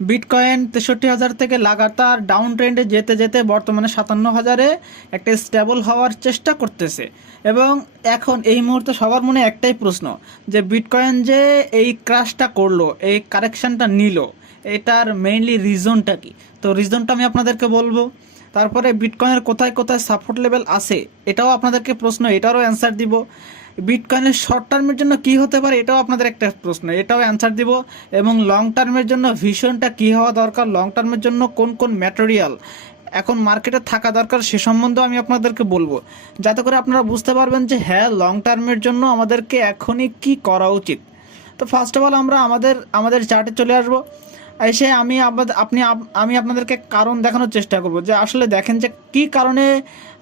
Bitcoin 63,000 থেকে লাগাতার down ট্রেন্ডে যেতে যেতে বর্তমানে 57,000-এ একটা স্টেবল হওয়ার চেষ্টা করতেছে। এবং এখন এই মুহূর্তে সবার মনে একটাই প্রশ্ন, যে বিটকয়েন যে এই ক্রাশটা করলো, এই কারেকশনটা নিল, এটার মেইনলি রিজনটা কি? তো রিজনটা আমি আপনাদেরকে বলবো। তারপরে বিটকয়েনের কোথায় কোথায় সাপোর্ট লেভেল আছে এটাও আপনাদেরকে প্রশ্ন, এটারও অ্যান্সার দিব। বিটকয়েনের শর্ট টার্মের জন্য কি হতে পারে এটাও আপনাদের একটা প্রশ্ন, এটাও অ্যান্সার দিব। এবং লং টার্মের জন্য ভিশনটা কি হওয়া দরকার, লং টার্মের জন্য কোন কোন ম্যাটেরিয়াল এখন মার্কেটে থাকা দরকার সে সম্বন্ধেও আমি আপনাদেরকে বলবো, যাতে করে আপনারা বুঝতে পারবেন যে হ্যাঁ লং টার্মের জন্য আমাদেরকে এখনই কি করা উচিত। তো ফার্স্ট অফ অল আমরা আমাদের চার্টে চলে আসবো। এসে আমি আপনাদেরকে কারণ দেখানোর চেষ্টা করব যে আসলে দেখেন যে কি কারণে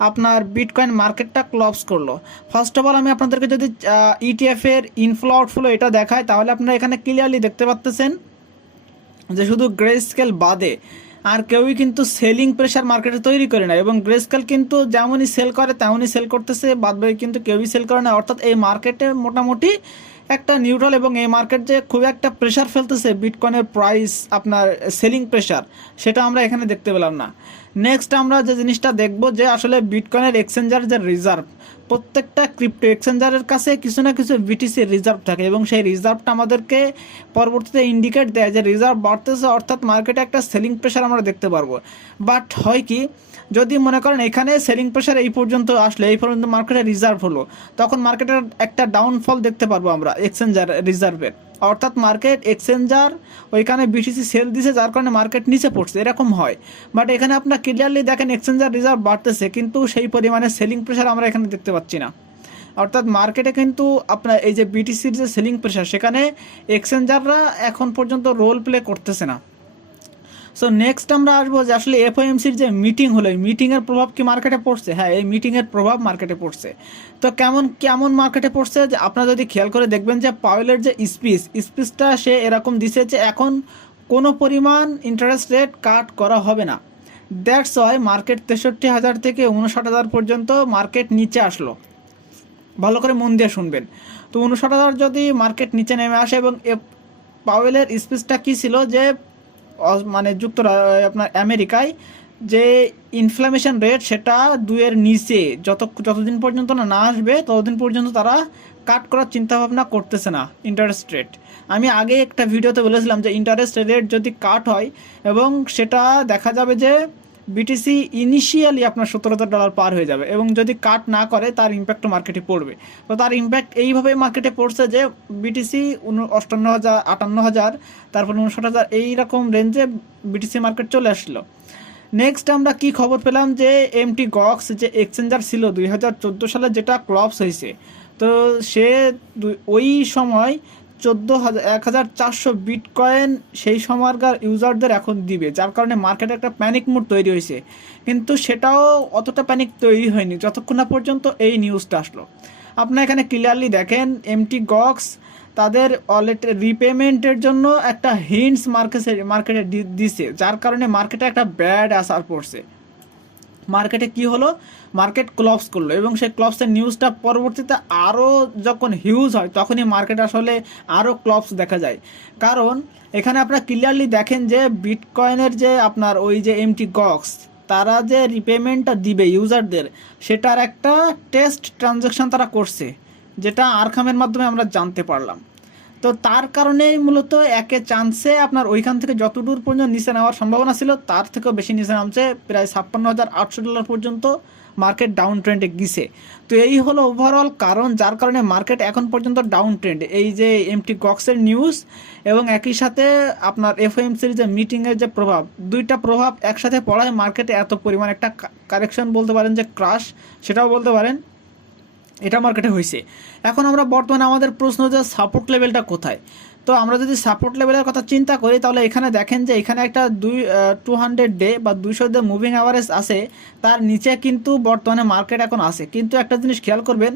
আপনার বিটকয়েন মার্কেটটা ক্লপস করলো। ফার্স্ট অফ অল আমি আপনাদেরকে যদি ইটিএফ এর ইনফ্লো আউটফ্লো এটা দেখায়, তাহলে আপনারা এখানে ক্লিয়ারলি দেখতে পাচ্ছেন যে শুধু গ্রে স্কেল বাদে আর কেউই কিন্তু সেলিং প্রেশার মার্কেটে তৈরি করে না, এবং গ্রে স্কেল কিন্তু যেমনই সেল করে তেমনই সেল করতেছে, বাদ বাকি কিন্তু কেউই সেল করে না। অর্থাৎ এই মার্কেটে মোটামুটি একটা নিউট্রাল, এবং এই মার্কেট যে খুব একটা প্রেশার ফেলতেছে বিটকয়েনের প্রাইস আপনার সেলিং প্রেশার, সেটা আমরা এখানে দেখতে পেলাম না। নেক্সট আমরা যে জিনিসটা দেখব যে আসলে বিটকয়েনের এক্সচেঞ্জার যে রিজার্ভ, প্রত্যেকটা ক্রিপ্টো এক্সচেঞ্জারের কাছে কিছু না কিছু বিটিসি রিজার্ভ থাকে, এবং সেই রিজার্ভটা আমাদেরকে পরবর্তীতে ইন্ডিকেট দেয় যে রিজার্ভ বাড়তেছে, অর্থাৎ মার্কেটে একটা সেলিং প্রেশার আমরা দেখতে পারবো। বাট হয় কি, যদি মনে করেন এখানে সেলিং প্রেশার এই পর্যন্ত আসলে, এই পর্যন্ত মার্কেটে রিজার্ভ হলো, তখন মার্কেটের একটা ডাউনফল দেখতে পারবো আমরা এক্সচেঞ্জার রিজার্ভের, অর্থাৎ মার্কেট এক্সচেঞ্জার ওইখানে বিটিসি সেল দিছে যার কারণে মার্কেট নিচে পড়ছে, এরকম হয়। বাট এখানে আপনার ক্লিয়ারলি দেখেন এক্সচেঞ্জার রিজার্ভ বাড়তেছে, কিন্তু সেই পরিমাণে সেলিং প্রেশার আমরা এখানে দেখতে পাচ্ছি না। অর্থাৎ মার্কেটে কিন্তু আপনার এই যে বিটিসির যে সেলিং প্রেশার, সেখানে এক্সচেঞ্জাররা এখন পর্যন্ত রোল প্লে করতেছে না। সো নেক্সট আমরা আসবো যে আসলে এফওএমসির যে মিটিং হলো, এই মিটিংয়ের প্রভাব কি মার্কেটে পড়ছে? হ্যাঁ, এই মিটিংয়ের প্রভাব মার্কেটে পড়ছে। তো কেমন কেমন মার্কেটে পড়ছে, যে আপনারা যদি খেয়াল করে দেখবেন যে পাওয়েলের যে স্পিচটা সে এরকম দিছে যে এখন কোনো পরিমাণ ইন্টারেস্ট রেট কাট করা হবে না। দ্যাটস ওয়াই মার্কেট 63,000 থেকে 59,000 পর্যন্ত মার্কেট নিচে আসলো। ভালো করে মন দিয়ে শুনবেন। তো 59,000 যদি মার্কেট নিচে নেমে আসে, এবং পাওয়েলের স্পিচটা কী ছিল যে মানে আপনার আমেরিকায় যে ইনফ্লেমেশন রেট সেটা 2-এর নিচে যতদিন পর্যন্ত না আসবে ততদিন পর্যন্ত তারা কাট করার চিন্তাভাবনা করতেছে না ইন্টারেস্ট রেট। আমি আগে একটা ভিডিওতে বলেছিলাম যে ইন্টারেস্ট রেট যদি কাট হয় এবং সেটা দেখা যাবে যে বিটিসি ইনিশিয়ালি আপনার $17,000 পার হয়ে যাবে, এবং যদি কাট না করে তার ইম্প্যাক্টও মার্কেটে পড়বে। তো তার ইম্প্যাক্ট এইভাবে মার্কেটে পড়ছে যে বিটিসি 58,000, 58,000, তারপর 59,000 এইরকম রেঞ্জে বিটিসি মার্কেট চলে আসলো। নেক্সট আমরা কি খবর পেলাম যে এমটি গক্স যে এক্সচেঞ্জার ছিল 2014 সালে, যেটা ক্লপস হয়েছে, তো সে ওই সময় 1,400 বিটকয়েন সেই সময়কার ইউজারদের এখন দিবে, যার কারণে মার্কেটে একটা প্যানিক মুড তৈরি হয়েছে। কিন্তু সেটাও অতটা প্যানিক তৈরি হয়নি যতক্ষণ না পর্যন্ত এই নিউজটা আসলো। আপনারা এখানে ক্লিয়ারলি দেখেন এমটি গক্স তাদের ওয়ালেট রিপেমেন্টের জন্য একটা হিন্টস মার্কেটে দিছে, যার কারণে মার্কেটে একটা ব্যাড আসার পড়ছে। মার্কেটে কি হলো, মার্কেট ক্লপস করলো, এবং সেই ক্লপসের নিউজটা পরবর্তীতে আরও যখন হিউজ হয় তখনই মার্কেট আসলে আরও ক্লপস দেখা যায়। কারণ এখানে আপনারা ক্লিয়ারলি দেখেন যে বিটকয়েনের যে আপনার ওই যে এমটি গক্স তারা যে রিপেমেন্টটা দিবে ইউজারদের, সেটার একটা টেস্ট ট্রানজ্যাকশন তারা করছে, যেটা আরখামের মাধ্যমে আমরা জানতে পারলাম। তো তার কারণেই মূলত একে চান্সে আপনার ওইখান থেকে যতদূর পর্যন্ত নিচে নেওয়ার সম্ভাবনা ছিল তার থেকেও বেশি নিচে নামছে, প্রায় $56,800 পর্যন্ত মার্কেট ডাউন ট্রেন্ডে গিয়েছে। তো এই হলো ওভারঅল কারণ, যার কারণে মার্কেট এখন পর্যন্ত ডাউন ট্রেন্ডে। এই যে এমটি গক্সের নিউজ এবং একই সাথে আপনার এফওএমসির যে মিটিংয়ের যে প্রভাব, দুইটা প্রভাব একসাথে পড়ায় মার্কেটে এত পরিমাণ একটা কারেকশন বলতে পারেন, যে ক্রাশ সেটাও বলতে পারেন, এটা মার্কেটে হয়েছে। এখন আমরা বর্তমানে আমাদের প্রশ্ন যে সাপোর্ট লেভেলটা কোথায়। তো আমরা যদি সাপোর্ট লেভেলের কথা চিন্তা করি, তাহলে এখানে দেখেন যে এখানে একটা 200 ডে বা 200 ডে মুভিং অ্যাভারেজ আছে, তার নিচে কিন্তু বর্তমানে মার্কেট এখন আছে। কিন্তু একটা জিনিস খেয়াল করবেন,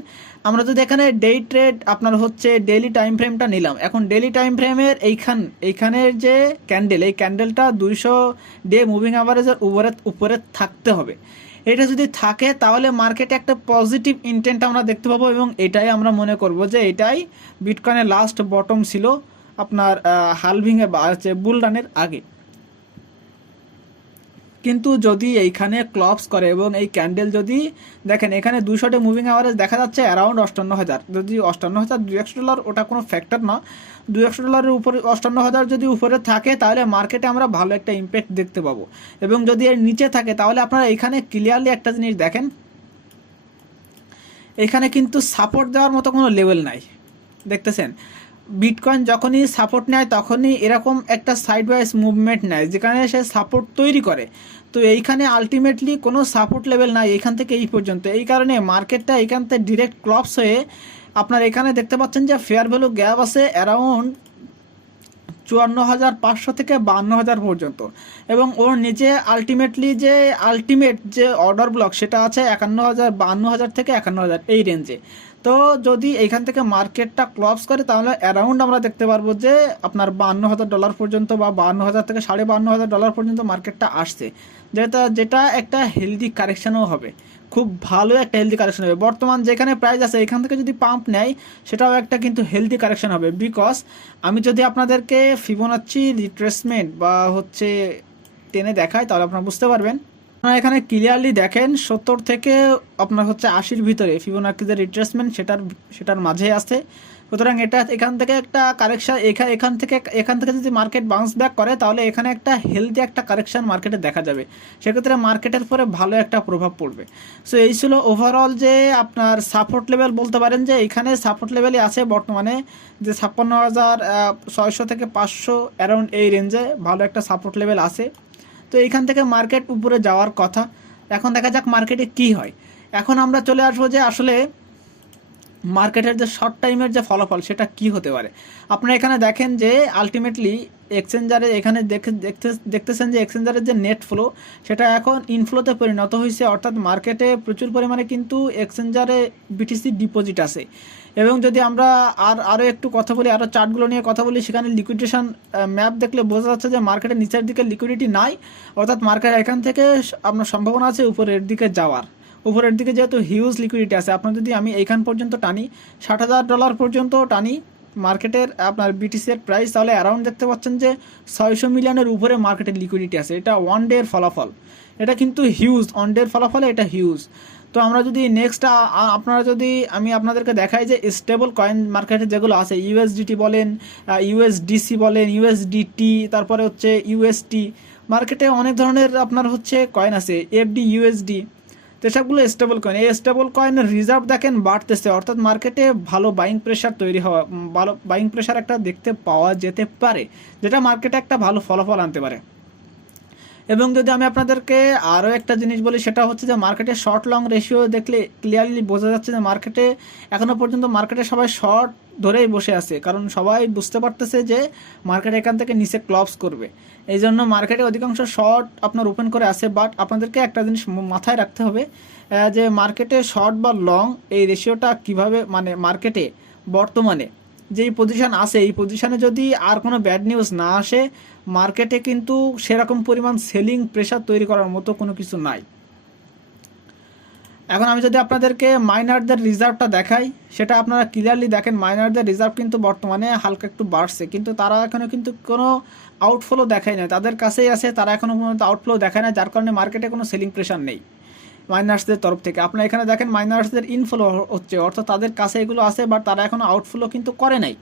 আমরা যদি এখানে ডে ট্রেড আপনার হচ্ছে ডেইলি টাইম ফ্রেমটা নিলাম, এখন ডেইলি টাইম ফ্রেমের এইখানের যে ক্যান্ডেল, এই ক্যান্ডেলটা 200 ডে মুভিং অ্যাভারেজের উপরে থাকতে হবে। এটা যদি থাকে তাহলে মার্কেটে একটা পজিটিভ ইন্টেন্ট আমরা দেখতে পাবো, এবং এটাই আমরা মনে করব যে এটাই বিটকয়েনের লাস্ট বটম ছিল আপনার হালভিংয়ে বা বুল রানের আগে। কিন্তু যদি এইখানে ক্লপস করে এবং এই ক্যান্ডেল যদি দেখেন এখানে 200 মুভিং অ্যাভারেজ দেখা যাচ্ছে অ্যারাউন্ড 58,000, যদি 58,000 $200 ওটা কোনো ফ্যাক্টর না, $200 উপরে 58,000 যদি উপরে থাকে তাহলে মার্কেটে আমরা ভালো একটা ইম্প্যাক্ট দেখতে পাবো। এবং যদি এর নিচে থাকে তাহলে আপনারা এখানে ক্লিয়ারলি একটা জিনিস দেখেন, এখানে কিন্তু সাপোর্ট দেওয়ার মতো কোনো লেভেল নাই, দেখতেছেন বিটকয়েন যখনই সাপোর্ট নেয় তখনই এরকম একটা সাইড ওয়াইজ মুভমেন্ট নেয় যেখানে সে সাপোর্ট তৈরি করে। তো এইখানে আলটিমেটলি কোনো সাপোর্ট লেভেল নাই এখান থেকে এই পর্যন্ত, এই কারণে মার্কেটটা এখান থেকে ডিরেক্ট ক্লপস হয়ে আপনার এখানে দেখতে পাচ্ছেন যে ফেয়ার ভ্যালু গ্যাপ আছে অ্যারাউন্ড 54,500 থেকে 52,000 পর্যন্ত, এবং ওর নিচে আলটিমেটলি যে আলটিমেট যে অর্ডার ব্লক সেটা আছে 51,000, 52,000 থেকে 51,000 এই রেঞ্জে। তো যদি এইখান থেকে মার্কেটটা ক্লপস করে তাহলে অ্যারাউন্ড আমরা দেখতে পারবো যে আপনার $52,000 পর্যন্ত বা 52,000 থেকে $52,500 পর্যন্ত মার্কেটটা আসছে, যেটা একটা হেলদি কারেকশানও হবে, খুব ভালো একটা হেলদি কারেকশন হবে। বর্তমান যেখানে প্রাইস আছে এখান থেকে যদি পাম্প নেয় সেটাও একটা কিন্তু হেলদি কারেকশন হবে। বিকজ আমি যদি আপনাদেরকে ফিবোনাচ্চি রিট্রেসমেন্ট বা হচ্ছে টেনে দেখাই তাহলে আপনারা বুঝতে পারবেন। আপনারা এখানে ক্লিয়ারলি দেখেন 70 থেকে আপনার হচ্ছে 80-র ভিতরে ফিবোনাক্সি যে রিট্রেসমেন্ট সেটার মাঝে আছে। সুতরাং এটা এখান থেকে একটা কারেকশন, এখান থেকে যদি মার্কেট বাউন্স ব্যাক করে তাহলে এখানে একটা হেলদি একটা কারেকশন মার্কেটে দেখা যাবে, সেক্ষেত্রে মার্কেটের পরে ভালো একটা প্রভাব পড়বে। সো এই ছিল ওভারঅল যে আপনার সাপোর্ট লেভেল, বলতে পারেন যে এখানে সাপোর্ট লেভেলই আছে বর্তমানে যে 56,600 থেকে 500 অ্যারাউন্ড এই রেঞ্জে ভালো একটা সাপোর্ট লেভেল আছে। তো এইখান থেকে মার্কেট উপরে যাওয়ার কথা, এখন দেখা যাক মার্কেটে কি হয়। এখন আমরা চলে আসবো যে আসলে মার্কেটের যে শর্ট টাইমের যে ফলাফল সেটা কি হতে পারে। আপনারা এখানে দেখেন যে আলটিমেটলি এক্সচেঞ্জারে এখানে দেখতেছেন যে এক্সচেঞ্জারের যে নেট ফ্লো সেটা এখন ইনফ্লোতে পরিণত হয়েছে, অর্থাৎ মার্কেটে প্রচুর পরিমাণে কিন্তু এক্সচেঞ্জারে বিটিসি ডিপোজিট আছে। এবং যদি আমরা আরও একটু কথা বলি, আরও চার্টগুলো নিয়ে কথা বলি, সেখানে লিকুইডেশন ম্যাপ দেখলে বোঝা যাচ্ছে যে মার্কেটের নিচের দিকে লিকুইডিটি নাই, অর্থাৎ মার্কেট এখান থেকে আপনার সম্ভাবনা আছে উপরের দিকে যাওয়ার। উপরের দিকে যেহেতু হিউজ লিকুইডিটি আছে, আপনার যদি আমি এইখান পর্যন্ত টানি $60,000 পর্যন্ত টানি মার্কেটের আপনার বিটিসি এর প্রাইস, তাহলে অ্যারাউন্ড দেখতে পাচ্ছেন যে 600 মিলিয়নের উপরে মার্কেটের লিকুইডিটি আছে। এটা ওয়ান ডে এর ফলাফল, এটা কিন্তু হিউজ, ওয়ান ডে এর ফলাফলে এটা হিউজ। তো আমরা যদি নেক্সট আমি আপনাদেরকে দেখাই যে স্টেবল কয়েন মার্কেটে যেগুলো আছে, ইউএসডিটি বলেন, ইউএসডিসি বলেন, ইউএসডিটি, তারপরে হচ্ছে ইউএসটি, মার্কেটে অনেক ধরনের আপনার হচ্ছে কয়েন আছে, এফডি, ইউএসডি, তো সবগুলো স্টেবল কয়েন। এই স্টেবল কয়েনের রিজার্ভ দেখেন বাড়তেছে, অর্থাৎ মার্কেটে ভালো বাইং প্রেশার তৈরি হওয়া, ভালো বাইং প্রেশার একটা দেখতে পাওয়া যেতে পারে, যেটা মার্কেটে একটা ভালো ফলাফল আনতে পারে। এবং যদি আমি আপনাদেরকে আরও একটা জিনিস বলি, সেটা হচ্ছে যে মার্কেটে শর্ট লং রেশিও দেখলে ক্লিয়ারলি বোঝা যাচ্ছে যে মার্কেটে এখনও পর্যন্ত মার্কেটে সবাই শর্ট ধরেই বসে আছে, কারণ সবাই বুঝতে পারতেছে যে মার্কেট এখান থেকে নিচে ক্লপস করবে, এই জন্য মার্কেটে অধিকাংশ শর্ট আপনার ওপেন করে আছে। বাট আপনাদেরকে একটা জিনিস মাথায় রাখতে হবে যে মার্কেটে শর্ট বা লং এই রেশিওটা কিভাবে, মানে মার্কেটে বর্তমানে যেই পজিশন আছে এই পজিশনে যদি আর কোনো ব্যাড নিউজ না আসে, মার্কেটে কিন্তু সেরকম পরিমাণ সেলিং প্রেশার তৈরি করার মতো কোনো কিছু নাই। এখন আমি যদি আপনাদেরকে মাইনারদের রিজার্ভটা দেখাই, সেটা আপনারা ক্লিয়ারলি দেখেন মাইনারদের রিজার্ভ কিন্তু বর্তমানে হালকা একটু বাড়ছে, কিন্তু তারা এখনও কিন্তু কোনো আউটফ্লো দেখায় না, তাদের কাছেই আছে, তারা এখনও পর্যন্ত আউটফ্লো দেখায় না, যার কারণে মার্কেটে কোনো সেলিং প্রেশার নেই মাইনার্সদের তরফ থেকে। আপনারা এখানে দেখেন মাইনার্সদের ইনফ্লো হচ্ছে, অর্থাৎ তাদের কাছে এগুলো আছে, বাট তারা এখনও আউটফ্লো কিন্তু করে নাই।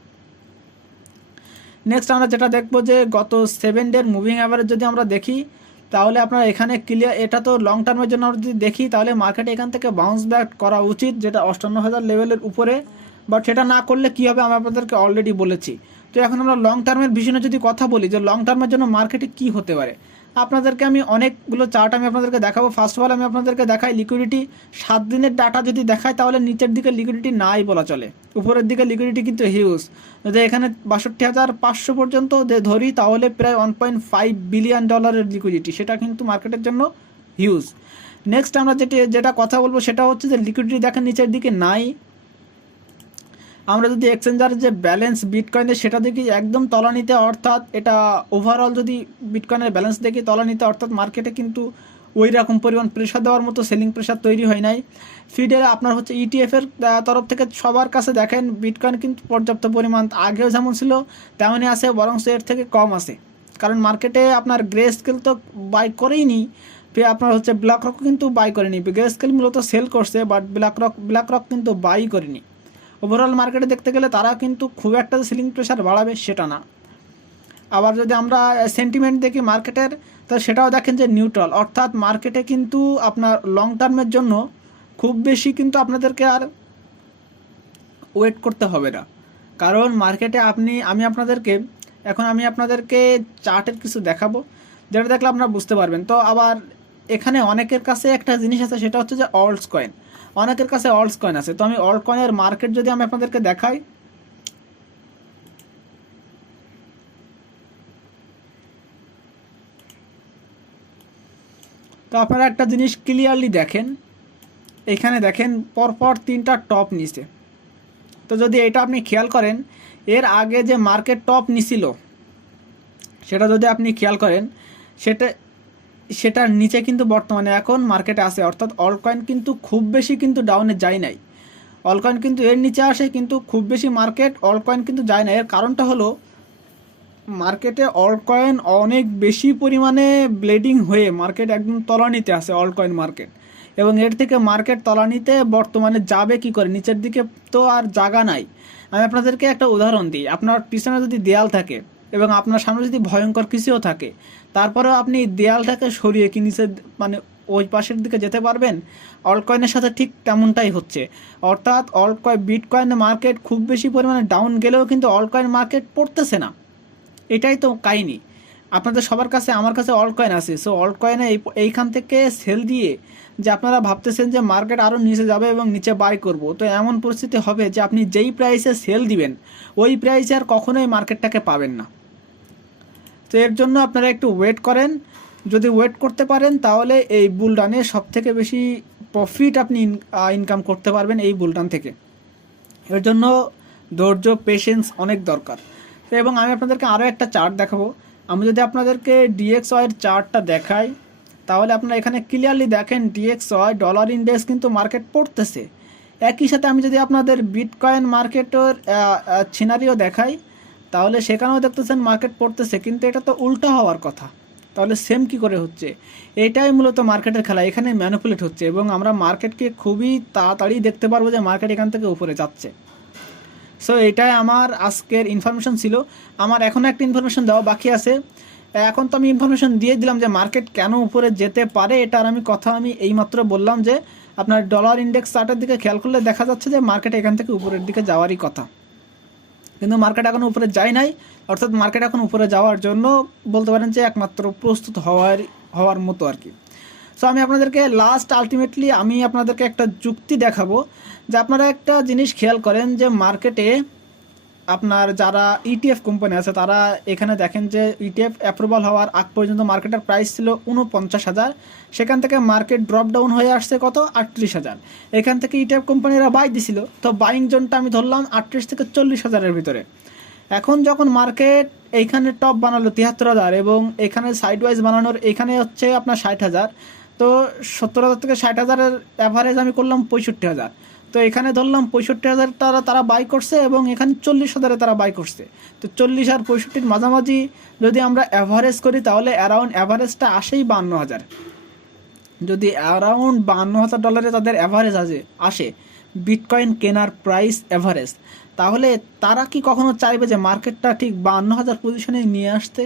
নেক্সট আমরা যেটা দেখবো যে গত 7 ডের মুভিং অ্যাভারেজ যদি আমরা দেখি তাহলে আপনারা এখানে ক্লিয়ার, এটা তো লং টার্মের জন্য আমরা যদি দেখি তাহলে মার্কেটে এখান থেকে বাউন্স ব্যাক করা উচিত, যেটা 58,000 লেভেলের উপরে, বাট সেটা না করলে কী হবে আমি আপনাদেরকে অলরেডি বলেছি। তো এখন আমরা লং টার্মের বিষয়ে যদি কথা বলি যে লং টার্মের জন্য মার্কেটে কী হতে পারে, আপনাদেরকে আমি অনেকগুলো চার্ট আমি আপনাদেরকে দেখাবো। ফার্স্ট অফ অল আমি আপনাদেরকে দেখাই লিকুইডিটি, 7 দিনের ডাটা যদি দেখাই তাহলে নিচের দিকে লিকুইডিটি নাই বলা চলে, উপরের দিকে লিকুইডিটি কিন্তু হিউজ। যদি এখানে 62,500 পর্যন্ত ধরি তাহলে প্রায় $1.5 বিলিয়ন লিকুইডিটি, সেটা কিন্তু মার্কেটের জন্য হিউজ। নেক্সট আমরা যেটা কথা বলবো সেটা হচ্ছে যে লিকুইডিটি দেখেন নিচের দিকে নাই। আমরা যদি এক্সচেঞ্জারের যে ব্যালেন্স বিটকয়েনের সেটা দেখি একদম তলানিতে, অর্থাৎ এটা ওভারঅল যদি বিটকয়েনের ব্যালেন্স দেখি তলানিতে, অর্থাৎ মার্কেটে কিন্তু ওই রকম পরিমাণ প্রেশার দেওয়ার মতো সেলিং প্রেশার তৈরি হয় নাই। ফিডে আপনার হচ্ছে ইটিএফের তরফ থেকে সবার কাছে দেখেন বিটকয়েন কিন্তু পর্যাপ্ত পরিমাণ আগেও যেমন ছিল তেমনই আছে, বরং এর থেকে কম আছে। কারণ মার্কেটে আপনার গ্রে স্কেল তো বাই করেই নি, আপনার হচ্ছে ব্ল্যাক রক কিন্তু বাই করেনি। গ্রে স্কেল মূলত সেল করছে, বাট ব্ল্যাক রক কিন্তু বাই করেনি। ওভারঅল মার্কেটে দেখতে গেলে তারা কিন্তু খুব একটা সেলিং প্রেশার বাড়াবে সেটা না। আবার যদি আমরা সেন্টিমেন্ট দেখি মার্কেটের, তো সেটাও দেখেন যে নিউট্রাল, অর্থাৎ মার্কেটে কিন্তু আপনার লং টার্মের জন্য খুব বেশি কিন্তু আপনাদেরকে আর ওয়েট করতে হবে না। কারণ মার্কেটে আমি আপনাদেরকে চার্টের কিছু দেখাবো, যেটা দেখলে আপনারা বুঝতে পারবেন। তো আবার এখানে অনেকের কাছে একটা জিনিস আছে, সেটা হচ্ছে যে অল্টস কয়েন। অনেকের কাছে অল্টস কয়েন আছে। তো আমি অল্ট কয়েনের মার্কেট যদি আমি আপনাদেরকে দেখাই, তো আপনারা একটা জিনিস ক্লিয়ারলি দেখেন, এখানে দেখেন পরপর 3টা টপ নিচে। তো যদি এটা আপনি খেয়াল করেন, এর আগে যে মার্কেট টপ নিছিল সেটা যদি আপনি খেয়াল করেন, সেটার নিচে কিন্তু বর্তমানে এখন মার্কেটে আছে। অর্থাৎ অল্ট কয়েন কিন্তু খুব বেশি কিন্তু ডাউনে যায় নাই। অল্ট কয়েন কিন্তু এর নিচে আসে, কিন্তু খুব বেশি মার্কেট অল্ট কয়েন কিন্তু যায় না। এর কারণটা হলো মার্কেটে অল্ট কয়েন অনেক বেশি পরিমাণে ব্লেডিং হয়ে মার্কেট একদম তলানিতে আছে অল্ট কয়েন মার্কেট। এবং এর থেকে মার্কেট তলানিতে বর্তমানে যাবে কি করে, নিচের দিকে তো আর জায়গা নাই। আমি আপনাদেরকে একটা উদাহরণ দিই। আপনার পিছনে যদি দেয়াল থাকে এবং আপনার সামনে যদি ভয়ঙ্কর কিছুও থাকে, তারপরেও আপনি দেয়ালটাকে সরিয়ে কি নিচে মানে ওই পাশের দিকে যেতে পারবেন? অল্ট কয়েনের সাথে ঠিক তেমনটাই হচ্ছে। অর্থাৎ বিটকয়েন মার্কেট খুব বেশি পরিমাণে ডাউন গেলেও কিন্তু অল্ট কয়েন মার্কেট পড়তেছে না। এটাই তো কাহিনি। আপনাদের সবার কাছে, আমার কাছে অল্ট কয়েন আছে। সো অল্ট কয়েনে এইখান থেকে সেল দিয়ে যে আপনারা ভাবতেছেন যে মার্কেট আরও নিচে যাবে এবং নিচে বাই করব, তো এমন পরিস্থিতি হবে যে আপনি যেই প্রাইসে সেল দিবেন ওই প্রাইসে আর কখনোই মার্কেটটাকে পাবেন না। তো এর জন্য আপনারা একটু ওয়েট করেন। যদি ওয়েট করতে পারেন তাহলে এই বুলডানে সবথেকে বেশি প্রফিট আপনি ইনকাম করতে পারবেন এই বুলডান থেকে। এর জন্য ধৈর্য, পেশেন্স অনেক দরকার। এবং আমি আপনাদেরকে আরও একটা চার্ট দেখাবো। আমি যদি আপনাদেরকে ডিএক্সওয়াইয়ের চার্টটা দেখাই, তাহলে আপনারা এখানে ক্লিয়ারলি দেখেন ডিএক্সওয়াই ডলার ইন্ডেক্স কিন্তু মার্কেট পড়তেছে। একই সাথে আমি যদি আপনাদের বিটকয়েন মার্কেটের সিনারিও দেখাই, তাহলে সেখানেও দেখতেছেন মার্কেট পড়তেছে, কিন্তু এটা তো উল্টো হওয়ার কথা। তাহলে সেম কি করে হচ্ছে? এটাই মূলত মার্কেটের খেলা, এখানে ম্যানিপুলেট হচ্ছে। এবং আমরা মার্কেটকে খুবই তাড়াতাড়ি দেখতে পারবো যে মার্কেট এখান থেকে উপরে যাচ্ছে। সো এটাই আমার আজকের ইনফরমেশন ছিল। আমার এখনও একটা ইনফরমেশন দেওয়া বাকি আছে। এখন তো আমি ইনফরমেশন দিয়ে দিলাম যে মার্কেট কেন উপরে যেতে পারে, এটার আমি এইমাত্র বললাম যে আপনার ডলার ইন্ডেক্স চার্টের দিকে খেয়াল করলে দেখা যাচ্ছে যে মার্কেট এখান থেকে উপরের দিকে যাওয়ারই কথা, কিন্তু মার্কেট এখন উপরে যায় নাই। অর্থাৎ মার্কেট এখন উপরে যাওয়ার জন্য বলতে পারেন যে একমাত্র প্রস্তুত হওয়ার মতো আর কি। সো আমি আপনাদেরকে আলটিমেটলি আমি আপনাদেরকে একটা যুক্তি দেখাবো যে আপনারা একটা জিনিস খেয়াল করেন যে মার্কেটে আপনার যারা ইটিএফ কোম্পানি আছে, তারা এখানে দেখেন যে ইটিএফ অ্যাপ্রুভাল হওয়ার আগ পর্যন্ত মার্কেটের প্রাইস ছিল 49,000। সেখান থেকে মার্কেট ড্রপ ডাউন হয়ে আসছে কত, 38,000। এখান থেকে ইটিএফ কোম্পানিরা বাই দিছিল। তো বাইং জোনটা আমি ধরলাম 38 থেকে 40,000-এর ভিতরে। এখন যখন মার্কেট এইখানে টপ বানালো 73,000 এবং এখানে সাইডওয়াইজ বানানোর এখানে হচ্ছে আপনার 60,000, তো 70,000 থেকে 60,000-এর অ্যাভারেজ আমি করলাম 65,000। তো এখানে ধরলাম 65,000 তারা বাই করছে এবং এখানে 40,000-এ তারা বাই করছে। তো 40 আর 65-র মাঝামাঝি যদি আমরা অ্যাভারেজ করি, তাহলে অ্যারাউন্ড অ্যাভারেজটা আসেই 52,000। যদি অ্যারাউন্ড $52,000 তাদের অ্যাভারেজ আসে বিটকয়েন কেনার প্রাইস অ্যাভারেজ, তাহলে তারা কি কখনো চাইবে যে মার্কেটটা ঠিক 52,000 পজিশনে নিয়ে আসতে?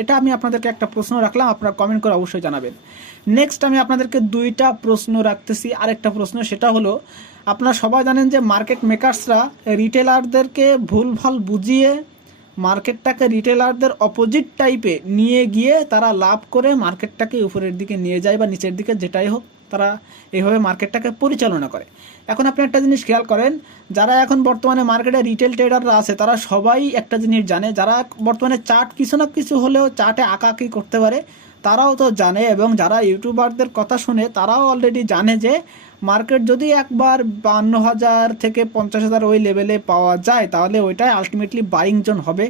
এটা আমি আপনাদেরকে একটা প্রশ্ন রাখলাম, আপনারা কমেন্ট করে অবশ্যই জানাবেন। নেক্সট আমি আপনাদেরকে 2টা প্রশ্ন রাখতেছি। আরেকটা প্রশ্ন, সেটা হলো আপনারা সবাই জানেন যে মার্কেট মেকার্সরা রিটেলারদেরকে ভুলভাল বুঝিয়ে মার্কেটটাকে রিটেলারদের অপোজিট টাইপে নিয়ে গিয়ে তারা লাভ করে মার্কেটটাকে উপরের দিকে নিয়ে যায় বা নিচের দিকে, যেটাই হোক তারা এইভাবে মার্কেটটাকে পরিচালনা করে। এখন আপনি একটা জিনিস খেয়াল করেন, যারা এখন বর্তমানে মার্কেটে রিটেল ট্রেডাররা আছে তারা সবাই একটা জিনিস জানে, যারা বর্তমানে চার্ট কিছু না কিছু হলেও চার্টে আঁকাআঁকি করতে পারে তারাও তো জানে, এবং যারা ইউটিউবারদের কথা শুনে তারাও অলরেডি জানে যে মার্কেট যদি একবার 52,000 থেকে 50,000 ওই লেভেলে পাওয়া যায়, তাহলে ওইটাই আলটিমেটলি বাইং জোন হবে।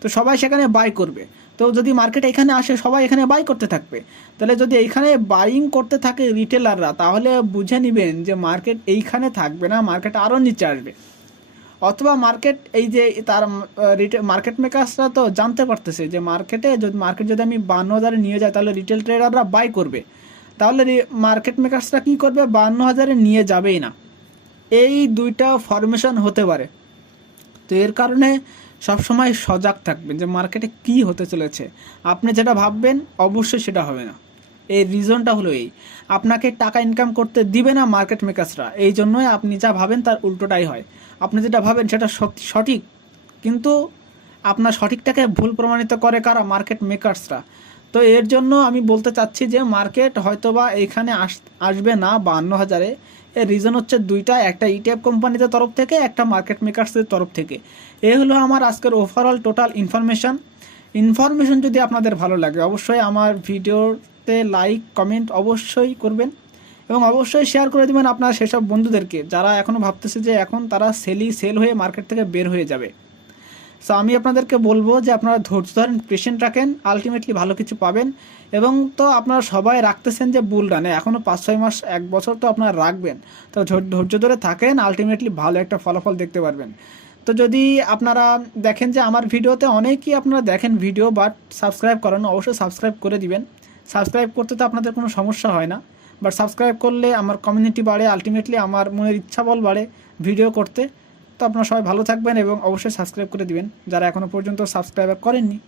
তো সবাই সেখানে বাই করবে। তো যদি মার্কেট এখানে আসে, সবাই এখানে বাই করতে থাকবে। তাহলে যদি এইখানে বাইং করতে থাকে রিটেলাররা, তাহলে বুঝে নেবেন যে মার্কেট এইখানে থাকবে না, মার্কেট আরও নিচে আসবে। অথবা মার্কেট এই যে তার মার্কেট মেকার্সরা তো জানতে পারতেছে যে মার্কেট যদি আমি 52,000-এ নিয়ে যাই তাহলে রিটেল ট্রেডাররা বাই করবে, তাহলে মার্কেট মেকার্সরা কী করবে, 52,000-এ নিয়ে যাবেই না। এই দুইটা ফরমেশন হতে পারে। তো এর কারণে সবসময় সজাগ থাকবেন যে মার্কেটে কি হতে চলেছে। আপনি যেটা ভাববেন অবশ্যই সেটা হবে না। এই রিজনটা হলো এই, আপনাকে টাকা ইনকাম করতে দিবে না মার্কেট মেকার্সরা, এই জন্যই আপনি যা ভাবেন তার উল্টোটাই হয়। আপনি যেটা ভাবেন সেটা সঠিক, কিন্তু আপনার সঠিকটাকে ভুল প্রমাণিত করে কারা, মার্কেট মেকার্সরা। তো এর জন্য আমি বলতে চাচ্ছি যে মার্কেট হয়তোবা এইখানে আসবে না 52,000-এ। এর রিজন হচ্ছে দুইটা, একটা ইটিএফ কোম্পানিদের তরফ থেকে, একটা মার্কেট মেকার্সদের তরফ থেকে। এ হলো আমার আজকের ওভারঅল টোটাল ইনফরমেশন যদি আপনাদের ভালো লাগে অবশ্যই আমার ভিডিওতে লাইক কমেন্ট অবশ্যই করবেন এবং অবশ্যই শেয়ার করে দেবেন আপনার সেসব বন্ধুদেরকে যারা এখনও ভাবতেছে যে এখন তারা সেল হয়ে মার্কেট থেকে বের হয়ে যাবে। সো আমি আপনাদেরকে বলবো যে আপনারা ধৈর্য ধরেন, পেশেন্ট রাখেন, আলটিমেটলি ভালো কিছু পাবেন। এবং তো আপনারা সবাই রাখতেছেন যে বুল রানে, এখনও 5-6 মাস 1 বছর তো আপনারা রাখবেন। তো ধৈর্য ধরে থাকেন, আলটিমেটলি ভালো একটা ফলাফল দেখতে পারবেন। তো যদি আপনারা দেখেন যে আমার ভিডিওতে অনেকেই আপনারা দেখেন ভিডিও বাট সাবস্ক্রাইব করেন, অবশ্যই সাবস্ক্রাইব করে দিবেন। সাবস্ক্রাইব করতে তো আপনাদের কোনো সমস্যা হয় না, বাট সাবস্ক্রাইব করলে আমার কমিউনিটি বাড়ে, আলটিমেটলি আমার মনের ইচ্ছা বল বাড়ে ভিডিও করতে। তো আপনারা সবাই ভালো থাকবেন এবং অবশ্যই সাবস্ক্রাইব করে দিবেন যারা এখনও পর্যন্ত সাবস্ক্রাইব করেননি।